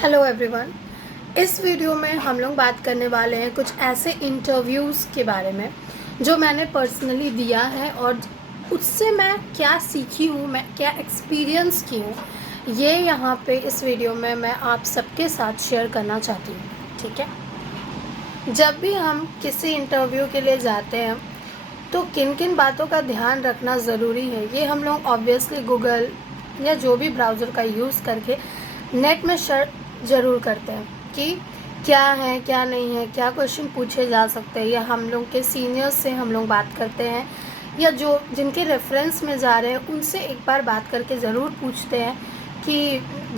Hello everyone. इस video में हम लोग बात करने वाले हैं कुछ ऐसे इंटरव्यूज़ के बारे में जो मैंने पर्सनली दिया है और उससे मैं क्या सीखी हूँ, मैं क्या एक्सपीरियंस की हूँ, ये यहाँ पे इस वीडियो में मैं आप सबके साथ शेयर करना चाहती हूँ। ठीक है, जब भी हम किसी इंटरव्यू के लिए जाते हैं तो किन किन बातों का ध्यान रखना ज़रूरी है, ये हम लोग ऑब्वियसली गूगल या जो भी ब्राउज़र का यूज़ करके नेट में सर्च ज़रूर करते हैं कि क्या है क्या नहीं है, क्या क्वेश्चन पूछे जा सकते हैं, या हम लोग के सीनियर्स से हम लोग बात करते हैं या जो जिनके रेफरेंस में जा रहे हैं उनसे एक बार बात करके ज़रूर पूछते हैं कि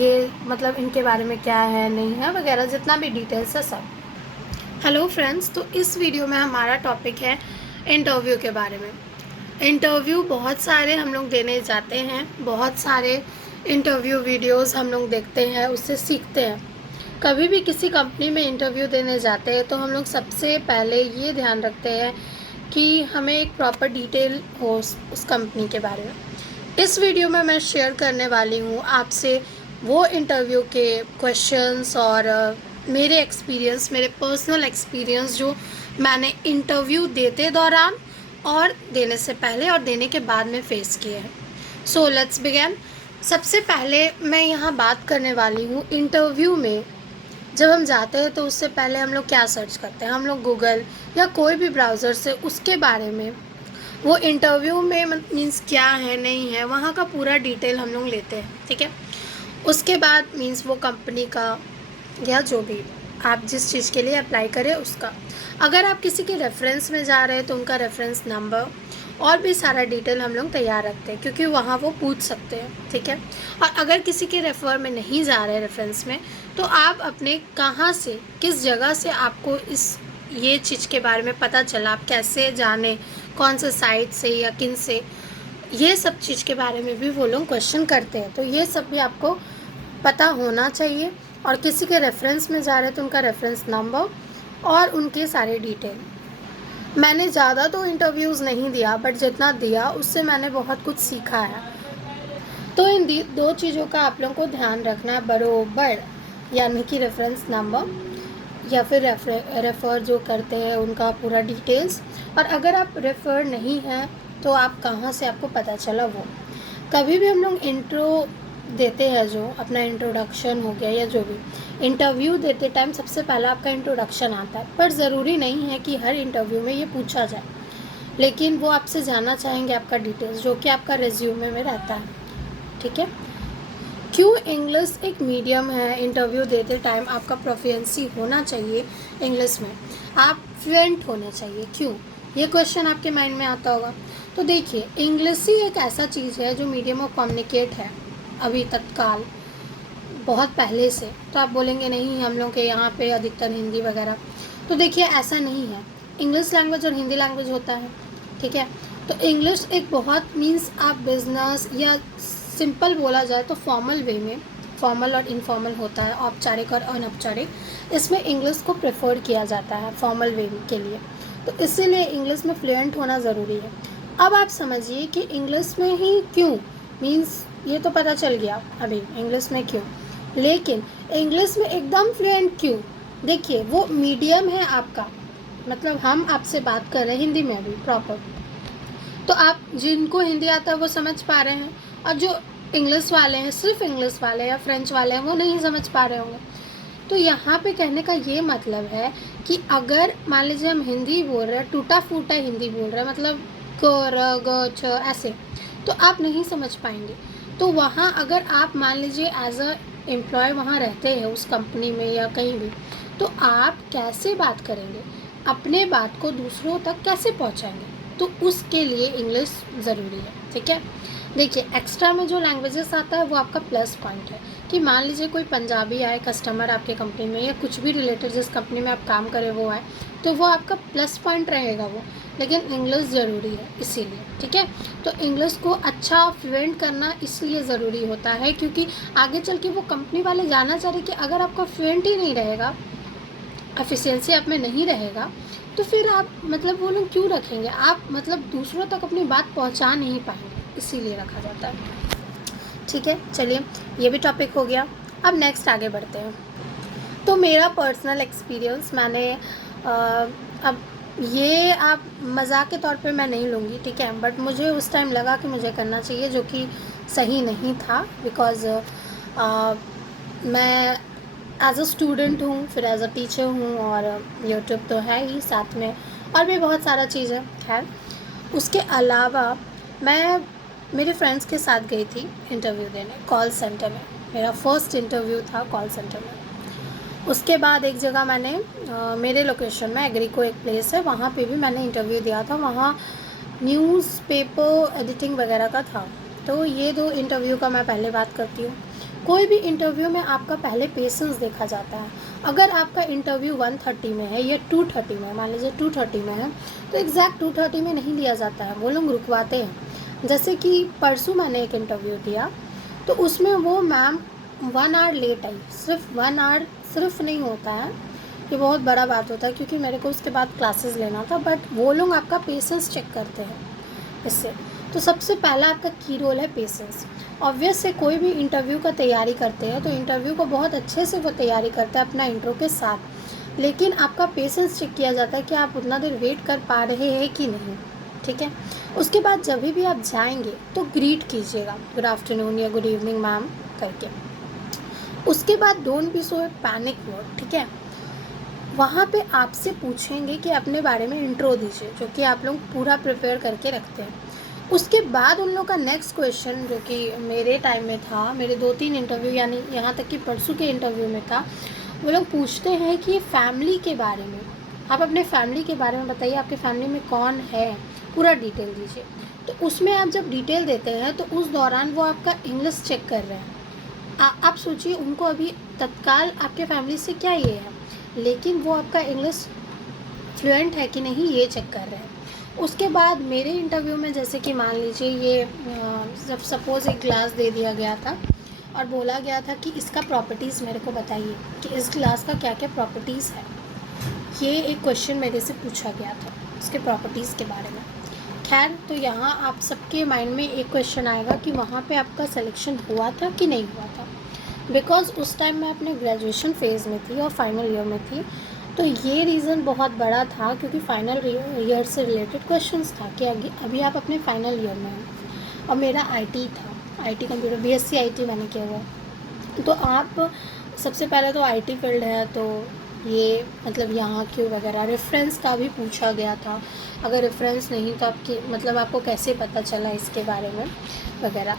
ये मतलब इनके बारे में क्या है नहीं है वगैरह, जितना भी डिटेल्स है सब। हेलो फ्रेंड्स, तो इस वीडियो में हमारा टॉपिक है इंटरव्यू के बारे में। इंटरव्यू बहुत सारे हम लोग देने जाते हैं, बहुत सारे इंटरव्यू वीडियोस हम लोग देखते हैं, उससे सीखते हैं। कभी भी किसी कंपनी में इंटरव्यू देने जाते हैं तो हम लोग सबसे पहले ये ध्यान रखते हैं कि हमें एक प्रॉपर डिटेल हो उस कंपनी के बारे में। इस वीडियो में मैं शेयर करने वाली हूँ आपसे वो इंटरव्यू के क्वेश्चंस और मेरे एक्सपीरियंस, मेरे पर्सनल एक्सपीरियंस जो मैंने इंटरव्यू देते दौरान और देने से पहले और देने के बाद में फ़ेस किए हैं। So let's begin. सबसे पहले मैं यहाँ बात करने वाली हूँ इंटरव्यू में जब हम जाते हैं तो उससे पहले हम लोग क्या सर्च करते हैं। हम लोग गूगल या कोई भी ब्राउज़र से उसके बारे में, वो इंटरव्यू में मीन्स क्या है नहीं है, वहाँ का पूरा डिटेल हम लोग लेते हैं। ठीक है, उसके बाद मीन्स वो कंपनी का या जो भी आप जिस चीज़ के लिए अप्लाई करें उसका, अगर आप किसी के रेफरेंस में जा रहे हैं तो उनका रेफरेंस नंबर और भी सारा डिटेल हम लोग तैयार रखते हैं क्योंकि वहाँ वो पूछ सकते हैं। ठीक है, और अगर किसी के रेफ़र में नहीं जा रहे रेफरेंस में तो आप अपने कहाँ से, किस जगह से आपको ये चीज़ के बारे में पता चला, आप कैसे जाने, कौन से साइट से या किन से, ये सब चीज़ के बारे में भी वो लोग क्वेश्चन करते हैं। तो ये सब भी आपको पता होना चाहिए। और किसी के रेफरेंस में जा रहे हैं तो उनका रेफरेंस नंबर और उनके सारे डिटेल। मैंने ज़्यादा तो इंटरव्यूज़ नहीं दिया, बट जितना दिया उससे मैंने बहुत कुछ सीखा है। तो इन दो चीज़ों का आप लोगों को ध्यान रखना है बरोबर, यानी कि रेफरेंस नंबर या फिर रेफ़र जो करते हैं उनका पूरा डिटेल्स, और अगर आप रेफ़र नहीं हैं तो आप कहाँ से आपको पता चला वो। कभी भी हम लोग इंट्रो देते हैं, जो अपना इंट्रोडक्शन हो गया या जो भी इंटरव्यू देते टाइम सबसे पहला आपका इंट्रोडक्शन आता है, पर ज़रूरी नहीं है कि हर इंटरव्यू में ये पूछा जाए, लेकिन वो आपसे जानना चाहेंगे आपका डिटेल्स जो कि आपका रिज्यूमे में रहता है। ठीक है, क्यों इंग्लिश एक मीडियम है, इंटरव्यू देते टाइम आपका प्रोफिशिएंसी होना चाहिए इंग्लिश में, आप फ्लुएंट होने चाहिए। क्यों, ये क्वेश्चन आपके माइंड में आता होगा। तो देखिए, इंग्लिश ही एक ऐसा चीज़ है जो मीडियम ऑफ कम्युनिकेट है अभी तत्काल, बहुत पहले से। तो आप बोलेंगे नहीं हम लोग के यहाँ पे अधिकतर हिंदी वगैरह, तो देखिए ऐसा नहीं है। इंग्लिश लैंग्वेज और हिंदी लैंग्वेज होता है। ठीक है, तो इंग्लिश एक बहुत मीन्स आप बिजनेस या सिंपल बोला जाए तो फॉर्मल वे में, फॉर्मल और इनफॉर्मल होता है, औपचारिक और अनौपचारिक, इसमें इंग्लिश को प्रेफर किया जाता है फॉर्मल वे के लिए। तो इसीलिए इंग्लिश में फ्लुएंट होना ज़रूरी है। अब आप समझिए कि इंग्लिश में ही क्यों, मीन्स ये तो पता चल गया अभी इंग्लिश में क्यों, लेकिन इंग्लिश में एकदम फ्लुएंट क्यों। देखिए, वो मीडियम है आपका, मतलब हम आपसे बात कर रहे हैं हिंदी में भी प्रॉपर, तो आप जिनको हिंदी आता है वो समझ पा रहे हैं, और जो इंग्लिश वाले हैं, सिर्फ इंग्लिश वाले या फ्रेंच वाले हैं, वो नहीं समझ पा रहे होंगे। तो यहाँ पे कहने का ये मतलब है कि अगर मान लीजिए हम हिंदी बोल रहे हैं, टूटा फूटा हिंदी बोल रहे हैं, मतलब क र ग छ ऐसे, तो आप नहीं समझ पाएंगे। तो वहाँ अगर आप मान लीजिए एज अ एम्प्लॉय वहाँ रहते हैं उस कंपनी में या कहीं भी, तो आप कैसे बात करेंगे, अपने बात को दूसरों तक कैसे पहुँचाएंगे, तो उसके लिए इंग्लिश ज़रूरी है। ठीक है, देखिए एक्स्ट्रा में जो लैंग्वेजेस आता है वो आपका प्लस पॉइंट है कि मान लीजिए कोई पंजाबी आए कस्टमर आपके कंपनी में, या कुछ भी रिलेटेड जिस कंपनी में आप काम करें वो आए, तो वो आपका प्लस पॉइंट रहेगा वो, लेकिन इंग्लिश ज़रूरी है इसीलिए। ठीक है, तो इंग्लिश को अच्छा फ्लुएंट करना इसलिए ज़रूरी होता है क्योंकि आगे चल के वो कंपनी वाले जानना चाह रहे कि अगर आपका फ्लुएंट ही नहीं रहेगा, एफिशिएंसी आप में नहीं रहेगा, तो फिर आप मतलब वो लोग क्यों रखेंगे, आप मतलब दूसरों तक अपनी बात पहुंचा नहीं पाएंगे, इसीलिए रखा जाता है। ठीक है, चलिए ये भी टॉपिक हो गया। अब नेक्स्ट आगे बढ़ते हैं। तो मेरा पर्सनल एक्सपीरियंस मैंने अब ये आप मज़ाक के तौर पे मैं नहीं लूँगी, ठीक है, बट मुझे उस टाइम लगा कि मुझे करना चाहिए, जो कि सही नहीं था, बिकॉज़ मैं एज़ अ स्टूडेंट हूँ, फिर एज़ अ टीचर हूँ, और यूट्यूब तो है ही साथ में, और भी बहुत सारा चीज़ है। खैर, उसके अलावा मैं मेरे फ्रेंड्स के साथ गई थी इंटरव्यू देने कॉल सेंटर में। मेरा फर्स्ट इंटरव्यू था कॉल सेंटर में। उसके बाद एक जगह मैंने मेरे लोकेशन में एग्रीको एक प्लेस है, वहाँ पे भी मैंने इंटरव्यू दिया था। वहाँ न्यूज़पेपर एडिटिंग वगैरह का था। तो ये 2 इंटरव्यू का मैं पहले बात करती हूँ। कोई भी इंटरव्यू में आपका पहले पेशेंस देखा जाता है। अगर आपका इंटरव्यू 1:30 में है या 2:30 में, मान लीजिए 2:30 में है, तो एग्जैक्ट 2:30 में नहीं लिया जाता है, वो लोग रुकवाते हैं। जैसे कि परसों मैंने एक इंटरव्यू दिया, तो उसमें वो मैम 1 आवर लेट आई। सिर्फ 1 आवर सिर्फ नहीं होता है, ये बहुत बड़ा बात होता है, क्योंकि मेरे को उसके बाद क्लासेस लेना था, बट वो लोग आपका पेशेंस चेक करते हैं इससे। तो सबसे पहला आपका की रोल है पेशेंस। ऑब्वियस से कोई भी इंटरव्यू का तैयारी करते हैं, तो इंटरव्यू को बहुत अच्छे से वो तैयारी करता है अपना इंट्रो के साथ, लेकिन आपका पेशेंस चेक किया जाता है कि आप उतना देर वेट कर पा रहे हैं कि नहीं, ठीक है। उसके बाद जब भी आप जाएंगे तो ग्रीट कीजिएगा, गुड आफ्टरनून या गुड इवनिंग मैम करके। उसके बाद don't be so panic mode, ठीक है। वहाँ पे आपसे पूछेंगे कि अपने बारे में इंट्रो दीजिए, जो कि आप लोग पूरा प्रिपेयर करके रखते हैं। उसके बाद उन लोग का नेक्स्ट क्वेश्चन, जो कि मेरे टाइम में था, मेरे 2-3 इंटरव्यू, यानी यहाँ तक कि परसों के इंटरव्यू में था, वो लोग पूछते हैं कि फैमिली के बारे में, आप अपने फैमिली के बारे में बताइए, आपके फैमिली में कौन है, पूरा डिटेल दीजिए। तो उसमें आप जब डिटेल देते हैं, तो उस दौरान वो आपका इंग्लिश चेक कर रहे हैं। आप सोचिए, उनको अभी तत्काल आपके फैमिली से क्या ये है, लेकिन वो आपका इंग्लिश फ्लुएंट है कि नहीं ये चेक कर रहे हैं। उसके बाद मेरे इंटरव्यू में, जैसे कि मान लीजिए ये जब सपोज़ एक ग्लास दे दिया गया था और बोला गया था कि इसका प्रॉपर्टीज़ मेरे को बताइए कि इस ग्लास का क्या क्या प्रॉपर्टीज़ है, ये एक क्वेश्चन मेरे से पूछा गया था इसके प्रॉपर्टीज़ के बारे में। खैर, तो यहाँ आप सबके माइंड में एक क्वेश्चन आएगा कि वहाँ पे आपका सिलेक्शन हुआ था कि नहीं हुआ था, बिकॉज़ उस टाइम मैं अपने ग्रेजुएशन फेज़ में थी और फाइनल ईयर में थी। तो ये रीज़न बहुत बड़ा था, क्योंकि फाइनल ईयर से रिलेटेड क्वेश्चंस था कि अभी आप अपने फाइनल ईयर में हैं, और मेरा आईटी था, आईटी कंप्यूटर, बीएससी आईटी मैंने किया हुआ। तो आप सबसे पहले तो आईटी फील्ड है, तो ये मतलब यहाँ क्यों वगैरह, रेफरेंस का भी पूछा गया था। अगर रेफरेंस नहीं तो आपकी मतलब आपको कैसे पता चला इसके बारे में वगैरह।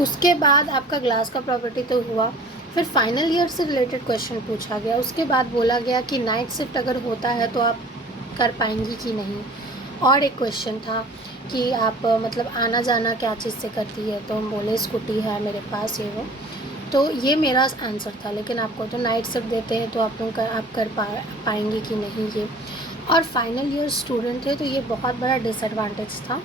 उसके बाद आपका ग्लास का प्रॉपर्टी तो हुआ, फिर फाइनल ईयर से रिलेटेड क्वेश्चन पूछा गया। उसके बाद बोला गया कि नाइट शिफ्ट अगर होता है तो आप कर पाएंगी कि नहीं। और एक क्वेश्चन था कि आप मतलब आना जाना क्या चीज़ से करती है, तो हम बोले स्कूटी है मेरे पास, ये वो। तो ये मेरा आंसर था, लेकिन आपको तो नाइट शिफ्ट देते हैं, तो आप लोग आप कर पाएंगे कि नहीं ये। और फाइनल ईयर स्टूडेंट थे, तो ये बहुत बड़ा डिसएडवांटेज था।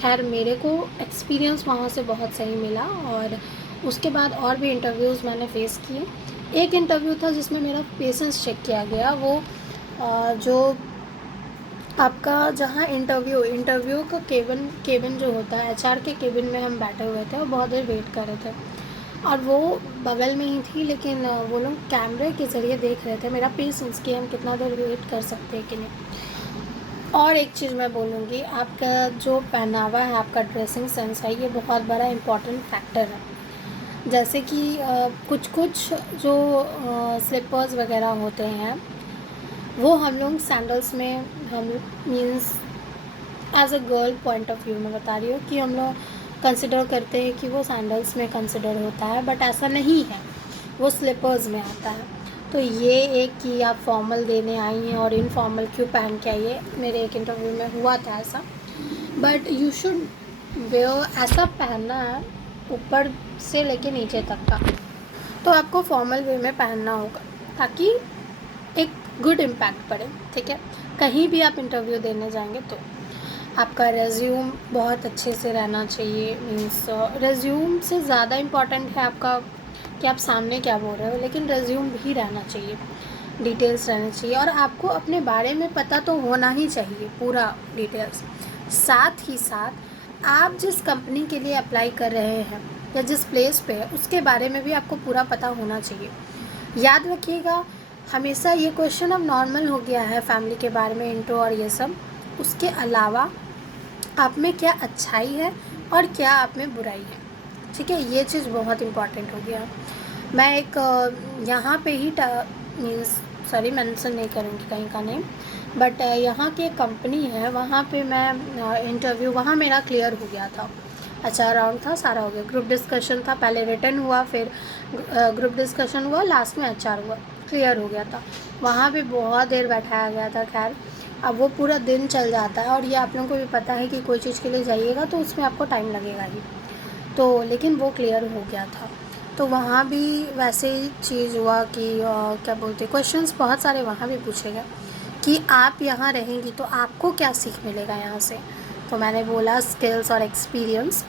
खैर, मेरे को एक्सपीरियंस वहाँ से बहुत सही मिला, और उसके बाद और भी इंटरव्यूज़ मैंने फ़ेस किए। एक इंटरव्यू था जिसमें मेरा पेशेंस चेक किया गया, वो जो आपका जहाँ इंटरव्यू का केबिन जो होता है, एचआर के केबिन में हम बैठे हुए थे और बहुत देर वेट कर रहे थे, और वो बगल में ही थी, लेकिन वो लोग कैमरे के ज़रिए देख रहे थे मेरा पेशेंस कि हम कितना देर वेट कर सकते हैं कि नहीं। और एक चीज़ मैं बोलूँगी, आपका जो पहनावा है, आपका ड्रेसिंग सेंस है, ये बहुत बड़ा इम्पॉर्टेंट फैक्टर है। जैसे कि कुछ कुछ जो स्लीपर्स वगैरह होते हैं, वो हम लोग सैंडल्स में, हम means as a girl point of view में बता रही हूँ कि हम लोग कंसिडर करते हैं कि वो सैंडल्स में कंसिडर होता है, बट ऐसा नहीं है, वो स्लीपर्स में आता है। तो ये एक कि आप फॉर्मल देने आई हैं और इनफॉर्मल क्यों पहन के आइए, मेरे एक इंटरव्यू में हुआ था ऐसा। बट यू शुड वेयर, ऐसा पहनना है ऊपर से लेके नीचे तक का, तो आपको फॉर्मल वे में पहनना होगा ताकि एक गुड इम्पैक्ट पड़े, ठीक है। कहीं भी आप इंटरव्यू देने जाएंगे तो आपका रेज्यूम बहुत अच्छे से रहना चाहिए। मीन्स रेज्यूम से ज़्यादा इम्पॉर्टेंट है आपका कि आप सामने क्या बोल रहे हो, लेकिन रेज्यूम भी रहना चाहिए, डिटेल्स रहनी चाहिए, और आपको अपने बारे में पता तो होना ही चाहिए पूरा डिटेल्स। साथ ही साथ आप जिस कंपनी के लिए अप्लाई कर रहे हैं या जिस प्लेस पे है उसके बारे में भी आपको पूरा पता होना चाहिए। याद रखिएगा, हमेशा ये क्वेश्चन अब नॉर्मल हो गया है फैमिली के बारे में, इंट्रो और ये सब। उसके अलावा आप में क्या अच्छाई है और क्या आप में बुराई है, ठीक है, ये चीज़ बहुत इम्पॉर्टेंट हो गया। मैं एक यहाँ पे ही मीन्स सॉरी मेंशन नहीं करूँगी कहीं का नेम, बट यहाँ की एक कंपनी है, वहाँ पे मैं इंटरव्यू वहाँ मेरा क्लियर हो गया था। अच्छा राउंड था, सारा हो गया। ग्रुप डिस्कशन था, पहले रिटन हुआ, फिर ग्रुप डिस्कशन हुआ, लास्ट में HR हुआ, क्लियर हो गया था। वहाँ पे बहुत देर बैठाया गया था। खैर अब वो पूरा दिन चल जाता है, और ये आप लोगों को भी पता है कि कोई चीज़ के लिए जाइएगा तो उसमें आपको टाइम लगेगा ही। तो लेकिन वो क्लियर हो गया था। तो वहाँ भी वैसे ही चीज़ हुआ कि क्या बोलते, क्वेश्चंस बहुत सारे वहाँ भी पूछे गए कि आप यहाँ रहेंगी तो आपको क्या सीख मिलेगा यहाँ से। तो मैंने बोला स्किल्स और एक्सपीरियंस।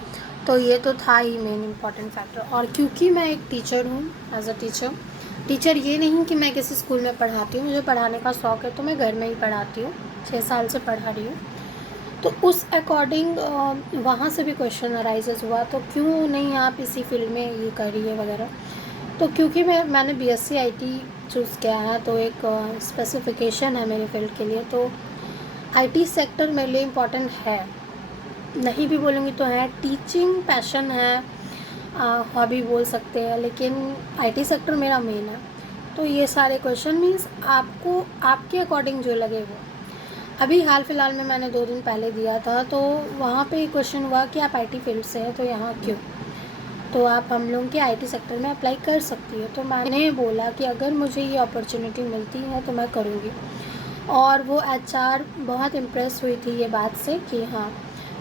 तो ये तो था ही मेन इम्पॉर्टेंट फैक्टर। और क्योंकि मैं एक टीचर हूँ, एज अ टीचर ये नहीं कि मैं किसी स्कूल में पढ़ाती हूँ, मुझे पढ़ाने का शौक़ है तो मैं घर में ही पढ़ाती हूँ, 6 साल से पढ़ा रही हूँ। तो उस अकॉर्डिंग वहाँ से भी क्वेश्चन अराइजेस हुआ, तो क्यों नहीं आप इसी फील्ड में ये करिए वगैरह। तो क्योंकि मैंने BSc IT चूज़ किया है, तो एक स्पेसिफिकेशन है मेरे फील्ड के लिए। तो IT सेक्टर मेरे लिए इम्पॉर्टेंट है, नहीं भी बोलूँगी तो है। टीचिंग पैशन है, हॉबी बोल सकते हैं, लेकिन IT सेक्टर मेरा मेन है। तो ये सारे क्वेश्चन मीन्स आपको आपके अकॉर्डिंग जो लगे वो। अभी हाल फिलहाल में मैंने 2 दिन पहले दिया था, तो वहाँ पे क्वेश्चन हुआ कि आप IT फील्ड से हैं तो यहाँ क्यों, तो आप हम लोग के IT सेक्टर में अप्लाई कर सकती है। तो मैंने बोला कि अगर मुझे ये अपॉर्चुनिटी मिलती है तो मैं करूँगी। और वो HR बहुत इम्प्रेस हुई थी ये बात से कि हाँ।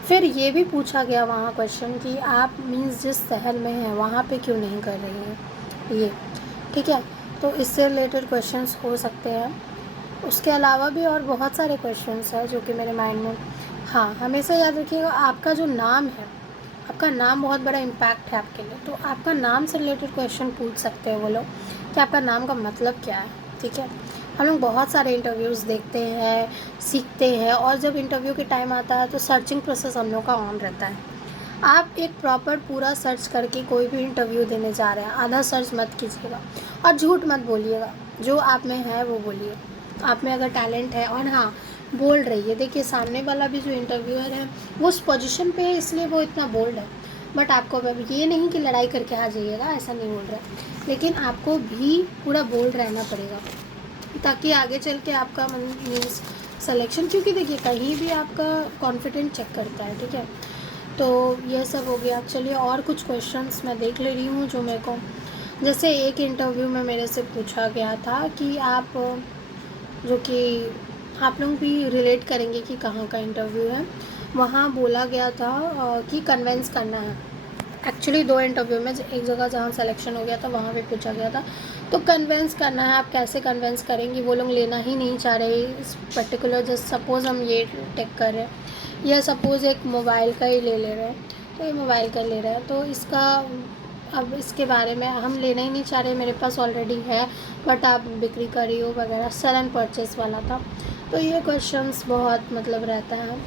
फिर ये भी पूछा गया वहाँ क्वेश्चन कि आप मीन्स जिस शहर में हैं वहाँ पे क्यों नहीं कर रही हैं ये, ठीक है। तो इससे रिलेटेड क्वेश्चंस हो सकते हैं। उसके अलावा भी और बहुत सारे क्वेश्चंस हैं जो कि मेरे माइंड में। हाँ, हमेशा याद रखिएगा, आपका जो नाम है, आपका नाम बहुत बड़ा इम्पैक्ट है आपके लिए। तो आपका नाम से रिलेटेड क्वेश्चन पूछ सकते हैं वो लोग कि आपका नाम का मतलब क्या है, ठीक है। हम लोग बहुत सारे इंटरव्यूज़ देखते हैं, सीखते हैं, और जब इंटरव्यू के टाइम आता है तो सर्चिंग प्रोसेस हम लोग का ऑन रहता है। आप एक प्रॉपर पूरा सर्च करके कोई भी इंटरव्यू देने जा रहे हैं, आधा सर्च मत कीजिएगा और झूठ मत बोलिएगा, जो आप में है वो बोलिए। आप में अगर टैलेंट है, और हाँ बोल रही है, देखिए सामने वाला भी जो इंटरव्यूअर है वो उस पोजीशन पे है इसलिए वो इतना बोल्ड है। बट आपको ये नहीं कि लड़ाई करके आ जाइएगा, ऐसा नहीं बोल रहा है, लेकिन आपको भी पूरा बोल्ड रहना पड़ेगा ताकि आगे चल के आपका मीन्स सिलेक्शन, क्योंकि देखिए कहीं भी आपका कॉन्फिडेंट चेक करता है, ठीक है। तो ये सब हो गया। चलिए और कुछ क्वेश्चंस मैं देख ले रही हूँ जो मेरे को, जैसे एक इंटरव्यू में मेरे से पूछा गया था कि आप, जो कि आप लोग भी रिलेट करेंगे कि कहाँ का इंटरव्यू है, वहाँ बोला गया था कि कन्वेंस करना है। एक्चुअली 2 इंटरव्यू में, एक जगह जहाँ सिलेक्शन हो गया था वहाँ पे पूछा गया था, तो कन्वेंस करना है। आप कैसे कन्वेंस करेंगी, वो लोग लेना ही नहीं चाह रहे इस पर्टिकुलर, जस्ट सपोज़ हम ये टेक कर रहे हैं, या सपोज़ एक मोबाइल का ही ले रहे हैं, तो ये मोबाइल का ले रहे हैं, तो इसका अब इसके बारे में हम लेना ही नहीं चाह रहे, मेरे पास ऑलरेडी है बट आप बिक्री कर रही हो वगैरह, सेल एंड परचेस वाला था। तो ये क्वेश्चंस बहुत मतलब रहता है।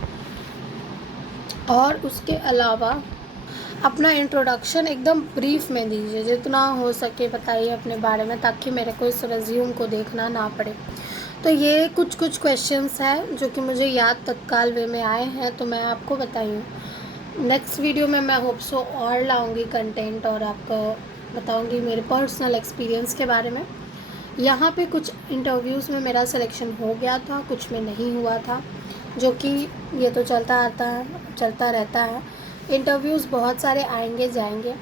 और उसके अलावा अपना इंट्रोडक्शन एकदम ब्रीफ में दीजिए, जितना हो सके बताइए अपने बारे में, ताकि मेरे को इस रिज्यूम को देखना ना पड़े। तो ये कुछ क्वेश्चंस हैं जो कि मुझे याद तत्काल वे में आए हैं, तो मैं आपको बताई हूँ। नेक्स्ट वीडियो में मैं होप सो और लाऊंगी कंटेंट और आपको बताऊंगी मेरे पर्सनल एक्सपीरियंस के बारे में। यहाँ पे कुछ इंटरव्यूज़ में मेरा सिलेक्शन हो गया था, कुछ में नहीं हुआ था, जो कि ये तो चलता रहता है। इंटरव्यूज़ बहुत सारे आएंगे जाएंगे।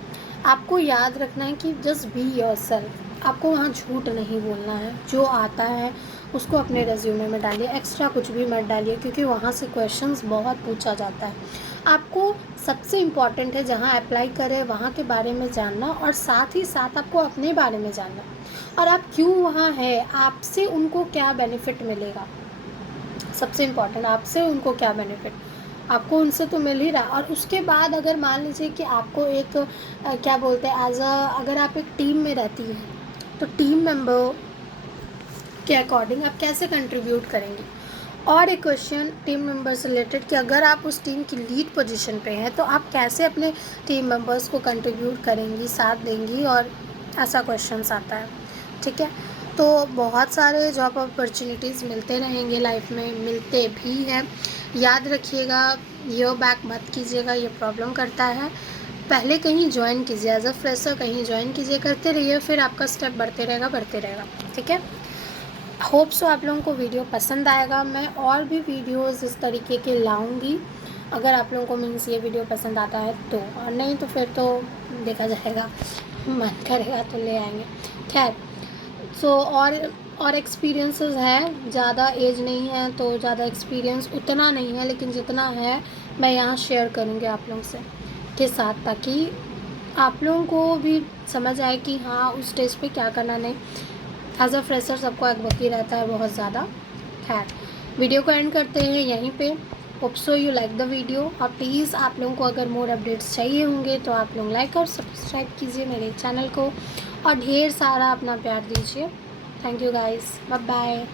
आपको याद रखना है कि जस्ट बी योरसेल्फ, आपको वहाँ झूठ नहीं बोलना है, जो आता है उसको अपने रेज्यूमे में डालिए, एक्स्ट्रा कुछ भी मत डालिए, क्योंकि वहाँ से क्वेश्चंस बहुत पूछा जाता है। आपको सबसे इम्पॉर्टेंट है जहाँ अप्लाई करें वहाँ के बारे में जानना, और साथ ही साथ आपको अपने बारे में जानना, और आप क्यों वहाँ है, आपसे उनको क्या बेनिफिट मिलेगा। सबसे इम्पॉर्टेंट, आपसे उनको क्या बेनिफिट, आपको उनसे तो मिल ही रहा। और उसके बाद अगर मान लीजिए कि आपको एक क्या बोलते हैं अगर आप एक टीम में रहती हैं, तो टीम मेंबर के अकॉर्डिंग आप कैसे कंट्रीब्यूट करेंगी, और एक क्वेश्चन टीम मेंबर से रिलेटेड कि अगर आप उस टीम की लीड पोजीशन पे हैं तो आप कैसे अपने टीम मेंबर्स को कंट्रीब्यूट करेंगी, साथ देंगी, और ऐसा क्वेश्चंस आता है। ठीक है, तो बहुत सारे जॉब अपॉर्चुनिटीज़ मिलते रहेंगे लाइफ में, मिलते भी हैं। याद रखिएगा, ये बैक मत कीजिएगा, ये प्रॉब्लम करता है। पहले कहीं ज्वाइन कीजिए, एज अ फ्रेशर कहीं ज्वाइन कीजिए, करते रहिए, फिर आपका स्टेप बढ़ते रहेगा। ठीक है, होप सो आप लोगों को वीडियो पसंद आएगा। मैं और भी वीडियोस इस तरीके के लाऊंगी, अगर आप लोगों को मीन्स ये वीडियो पसंद आता है तो, और नहीं तो फिर तो देखा जाएगा, मन करेगा तो ले आएंगे। खैर, सो और एक्सपीरियंसेस है, ज़्यादा एज नहीं है तो ज़्यादा एक्सपीरियंस उतना नहीं है, लेकिन जितना है मैं यहाँ शेयर करूँगी आप लोगों से के साथ, ताकि आप लोगों को भी समझ आए कि हाँ उस स्टेज पे क्या करना नहीं। एज अ फ्रेशर सबको एक बकी रहता है बहुत ज़्यादा। खैर, वीडियो को एंड करते हैं यहीं पे। Hope so you like the video, और प्लीज़ आप लोगों को अगर मोर अपडेट्स चाहिए होंगे तो आप लोग लाइक और सब्सक्राइब कीजिए मेरे चैनल को, और ढेर सारा अपना प्यार दीजिए। Thank you guys, bye bye.